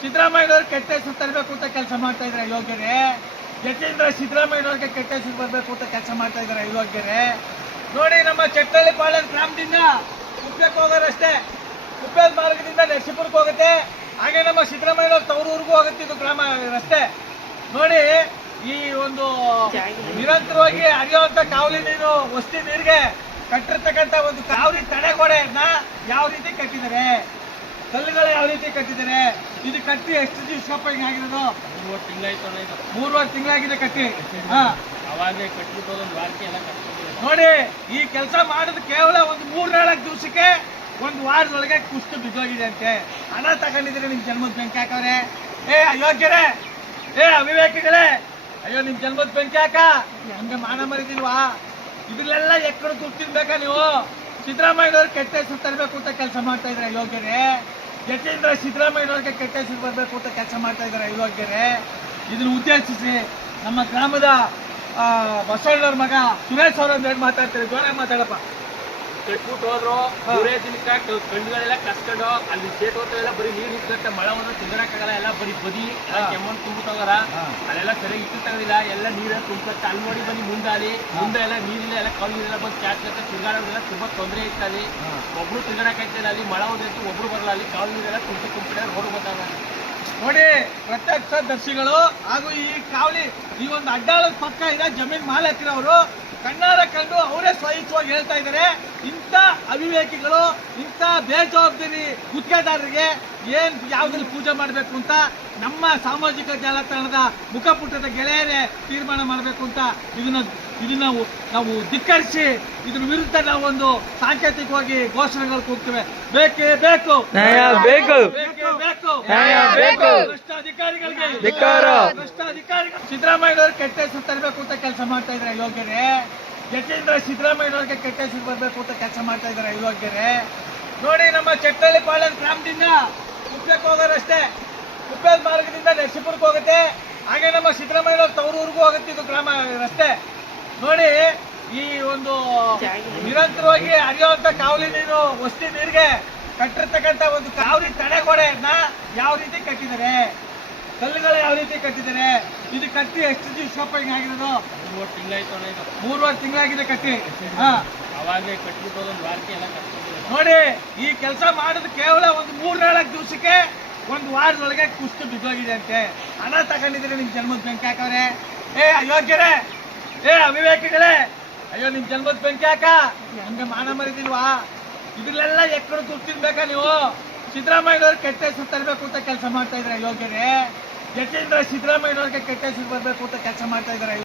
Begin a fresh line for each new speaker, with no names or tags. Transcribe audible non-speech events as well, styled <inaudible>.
ಸಿದ್ದರಾಮಯ್ಯನವ್ರು ಕೆಟ್ಟ ಹೆಸರು ತರಬೇಕು ಅಂತ ಕೆಲಸ ಮಾಡ್ತಾ ಇದ್ದಾರೆ ಯೋಗ್ಯರೇ ಯತೀಂದ್ರ ಸಿದ್ದರಾಮಯ್ಯವ್ರಿಗೆ ಕೆಟ್ಟ ಹೆಸರು ಬರಬೇಕು ಅಂತ ಕೆಲಸ ಮಾಡ್ತಾ ಇದ್ದಾರೆ ಯೋಗ್ಯರೇ ನೋಡಿ ನಮ್ಮ ಚಟ್ಟಳ್ಳಿ ಪಾಳ್ಯ ಗ್ರಾಮದಿಂದ ಉಪ್ಪಕ್ಕೆ ಹೋಗೋರಷ್ಟೇ. ಕುಪ್ಪೆ ಮಾರ್ಗದಿಂದ ನರಸೀಪುರಕ್ಕೆ ಹೋಗುತ್ತೆ. ಹಾಗೆ ನಮ್ಮ ಸಿದ್ದರಾಮಯ್ಯವ್ರ ತವರೂರಿಗೂ ಹೋಗುತ್ತೆ ಇದು ಗ್ರಾಮ ರಸ್ತೆ. ನೋಡಿ ಈ ಒಂದು ನಿರಂತರವಾಗಿ ಹರಿಯುವಂತ ಕಾವಲಿ ನೀರು, ವಸ್ತಿ ನೀರಿಗೆ ಕಟ್ಟಿರ್ತಕ್ಕಂಥ ಒಂದು ಕಾವಲಿ ತಡೆಗೋಡೆಯನ್ನ ಯಾವ ರೀತಿ ಕಟ್ಟಿದ್ದಾರೆ? ಕಲ್ಲುಗಳು ಯಾವ ರೀತಿ ಕಟ್ಟಿದ್ದಾರೆ? ಇದು ಕಟ್ಟಿ ಎಷ್ಟು ದಿವಸ ಆಗಿರೋದು?
ಮೂರು ತಿಂಗಳಾಯ್ತು ಅಣ್ಣ ಇದು.
ಮೂರುವರೆ ತಿಂಗಳಾಗಿದೆ ಕಟ್ಟಿ. ಹಾ.
ಅವಾಗಲೇ ಕಟ್ಬಿಟ್ಟು ಒಂದು ವಾರಕ್ಕೆ ಎಲ್ಲ ಕಟ್ಬಿಟ್ಟು
ನೋಡಿ ಈ ಕೆಲಸ ಮಾಡೋದು ಕೇವಲ ಒಂದು ಮೂರ್ ನಾಲ್ಕು ದಿವಸಕ್ಕೆ ಒಂದು ವಾರದೊಳಗೆ ಕುಸ್ತು ಬಿದ್ದೋಗಿದೆ ಅಂತೆ. ಹಣ ತಗೊಂಡಿದ್ರೆ ನಿಮ್ ಜನ್ಮದ ಬೆಂಕಿ ಹಾಕವ್ರೆ ಏ ಅಯೋಗ್ಯರೇ. ಏ ಅವಿವೇಕಿಗಳೇ. ಅಯ್ಯೋ ನಿಮ್ ಜನ್ಮದ ಬೆಂಕಿ ಹಾಕ ಹಂಗೆ ಮಾನ ಮರಿದಿಲ್ವಾ? ಇದ್ರಲ್ಲೆಲ್ಲ ಎಕ್ಕಡ ದುಡ್ಡು ತಿನ್ಬೇಕಾ ನೀವು? ಸಿದ್ದರಾಮಯ್ಯವ್ರು ಕೆಟ್ಟ ಹೆಸರು ತರಬೇಕು ಅಂತ ಕೆಲಸ ಮಾಡ್ತಾ ಇದ್ರೆ ಅಯೋಗ್ಯರೇ? ಯತೀಂದ್ರ ಸಿದ್ದರಾಮಯ್ಯನವ್ರಿಗೆ ಕೆಟ್ಟ ಹೆಸರು ಬರಬೇಕು ಅಂತ ಕೆಲಸ ಮಾಡ್ತಾ ಇದ್ದಾರೆ ಅಯೋಗ್ಯರೇ ಇದನ್ನು ಉದ್ದೇಶಿಸಿ ನಮ್ಮ ಗ್ರಾಮದ ಬಸವಣ್ಣವ್ರ ಮಗ ಸುರೇಶ್ ಅವರೊಂದು ಮಾತಾಡ್ತಾರೆ? ಜೋರಾಗಿ ಮಾತಾಡಪ್ಪ.
ಕಟ್ಬಿಟ್ಟು ಹೋದ್ರು. ಮೂರೇ ದಿನಕ್ಕೆ ಕಣ್ಣುಗಳೆಲ್ಲ ಕಸ್ಕೊಂಡು ಅಲ್ಲಿ ಸೇತುವೆಲ್ಲ ಬರೀ ನೀರು ನಿಂತ್ಕೊಂತ ಮಳೆ ಒಂದು ತಿಂದ್ರಕ್ಕಾಗಲ್ಲ ಎಲ್ಲ ಬರೀ ಬದಿ. ಕೆಮ್ಮಣ್ಣು ತುಂಬಿಟ್ಟೋಗಾರ
ಹಾ.
ಅಲ್ಲೆಲ್ಲ ಸರಿಯಾಗಿ ಇಟ್ಟು ತಗೋದಿಲ್ಲ ಎಲ್ಲ ನೀರೆಲ್ಲ ತುಂಬ್ಕೊತ ಅಲ್ಲಿ ನೋಡಿ ಬನ್ನಿ ಮುಂದೆ ಅಲ್ಲಿ ಮುಂದೆ ಎಲ್ಲ ನೀರಿಲ್ಲ ಎಲ್ಲ ಕಾಲು ನೀರೆಲ್ಲ ಬಂದು ಕ್ಯಾಚ್ ಕತ್ತ ತಿರ್ಗಾಡೋದ್ರೆಲ್ಲ ತುಂಬಾ ತೊಂದರೆ
ಹಾ.
ಒಬ್ರು ತಿರ್ಗಾಡಕ್ಕಾಯ್ತಿಲ್ಲ ಅಲ್ಲಿ ಮಳೆ ಹೋದೈತು ಒಬ್ರು ಬರಲ್ಲ ಅಲ್ಲಿ ಕಾಲು ನೀರೆಲ್ಲ ತುಂಬಿ ತುಂಬಿಟ್ಟ ರೋಡ್ ಗೊತ್ತಾಗ
ನೋಡಿ ಪ್ರತ್ಯಕ್ಷ ದರ್ಶಿಗಳು ಹಾಗೂ ಈ ಕಾವಲಿ ಈ ಒಂದು ಅಡ್ಡಾಳದ ಪಕ್ಕ ಇದೆ ಜಮೀನ್ ಮಾಲೀಕರವರು. ಕಣ್ಣಾರ ಕಂಡು ಅವರೇ ಸ್ವಯಿಚ್ಛವಾಗಿ ಹೇಳ್ತಾ ಇದ್ದಾರೆ ಇಂಥ ಅವಿವೇಕಿಗಳು ಇಂಥ ಬೇಜವಾಬ್ದಾರಿ ಗುತ್ತಿಗೆದಾರರಿಗೆ ಏನ್ ಯಾವ್ದ್ರಲ್ಲಿ ಪೂಜೆ ಮಾಡಬೇಕು ಅಂತ ನಮ್ಮ ಸಾಮಾಜಿಕ ಜಾಲತಾಣದ ಮುಖಪುಟದ ಗೆಳೆಯರೇ ತೀರ್ಮಾನ ಮಾಡಬೇಕು ಅಂತ ಇದನ್ನ ಇದನ್ನ ನಾವು ನಾವು ಧಿಕ್ಕರಿಸಿ ಇದ್ರ ವಿರುದ್ಧ ನಾವೊಂದು ಸಾಂಕೇತಿಕವಾಗಿ ಘೋಷಣೆಗಳು ಕೂಗ್ತೇವೆ ಬೇಕೇ ಬೇಕು
ಬೇಕು. ನ್ಯಾಯ ಬೇಕು.
ಭ್ರಷ್ಟ ಅಧಿಕಾರಿಗಳಿಗೆ
ಧಿಕ್ಕಾರ.
ಕೆಟ್ಟ ಹೆಸರು ತರಬೇಕು ಅಂತ ಕೆಲಸ ಮಾಡ್ತಾ ಇದ್ದಾರೆ ಯೋಗ್ಯರೇ ಯತೀಂದ್ರ ಸಿದ್ದರಾಮಯ್ಯನವ್ರಿಗೆ ಕೆಟ್ಟ ಹೆಸರು ಬರಬೇಕು ಅಂತ ಕೆಲಸ ಮಾಡ್ತಾ ಇದ್ದಾರೆ ಯೋಗ್ಯರೇ ನೋಡಿ ನಮ್ಮ ಚಟ್ಟಳ್ಳಿ ಪಾಳ್ಯದ ಗ್ರಾಮದಿಂದ ಉಪ್ಪಕ್ಕೆ ಹೋಗೋರಷ್ಟೇ. ಕುಪ್ಪೆ ಮಾರ್ಗದಿಂದ ನರಸೀಪುರಕ್ಕೆ ಹೋಗುತ್ತೆ. ಹಾಗೆ ನಮ್ಮ ಸಿದ್ದರಾಮಯ್ಯನವ್ರ ತವರೂರಿಗೂ ಹೋಗುತ್ತೆ ಇದು ಗ್ರಾಮ ರಸ್ತೆ. ನೋಡಿ ಈ ಒಂದು ನಿರಂತರವಾಗಿ ಹರಿಯುವಂತ ಕಾವಲಿ ನೀರು ವಸ್ತಿ ನೀರಿಗೆ ಕಟ್ಟಿರ್ತಕ್ಕಂಥ ಒಂದು ಕಾವಲಿ ತಡೆಗೋಡೆಯನ್ನ ಯಾವ ರೀತಿ ಕಟ್ಟಿದ್ದಾರೆ ಕಲ್ಲುಗಳು ಯಾವ ರೀತಿ ಕಟ್ಟಿದ್ದಾರೆ ಇದು ಕಟ್ಟಿ ಎಷ್ಟು ದಿವಸ ಆಗಿರೋದು?
ಮೂರು ತಿಂಗಳಾಯ್ತು
ಮೂರುವರೆ ತಿಂಗಳಾಗಿದೆ ಕಟ್ಟಿ. <laughs> ಹಾ.
ಅವಾಗಲೇ ಕಟ್ಬಿಟ್ಟು ಒಂದು ವಾರಕ್ಕೆ ಎಲ್ಲ
ನೋಡಿ ಈ ಕೆಲಸ ಮಾಡೋದು ಕೇವಲ ಒಂದು ಮೂರ್ ನಾಲ್ಕು ದಿವಸಕ್ಕೆ ಒಂದು ವಾರದೊಳಗೆ ಕುಸ್ತು ಬಿದ್ದೋಗಿದೆ ಅಂತೆ. ಹಣ ತಗೊಂಡಿದ್ರೆ ನಿಮ್ ಜನ್ಮದ ಬೆಂಕಿ ಹಾಕವ್ರೆ. ಏ ಅಯೋಗ್ಯರೇ. ಏ ಅವಿವೇಕಿಗಳೇ. ಅಯ್ಯೋ ನಿಮ್ ಜನ್ಮದ ಬೆಂಕಿ ಹಾಕ. ನಮ್ಗೆ ಮಾನ ಮರಿದಿಲ್ವಾ? ಇದ್ರಲ್ಲೆಲ್ಲ ಎಕ್ಕರು ದುಡ್ಡು ತಿನ್ಬೇಕಾ ನೀವು? ಸಿದ್ದರಾಮಯ್ಯನವ್ರು ಕೆಟ್ಟ ಹೆಸರು ತರಬೇಕು ಅಂತ ಕೆಲಸ ಮಾಡ್ತಾ ಇದ್ದಾರೆ ಯೋಗ್ಯರೇ ಯತೀಂದ್ರ ಸಿದ್ದರಾಮಯ್ಯವ್ರಿಗೆ ಕೆಟ್ಟ ಹೆಸರು ಬರಬೇಕು ಅಂತ ಕೆಲಸ ಮಾಡ್ತಾ ಇದ್ದಾರೆ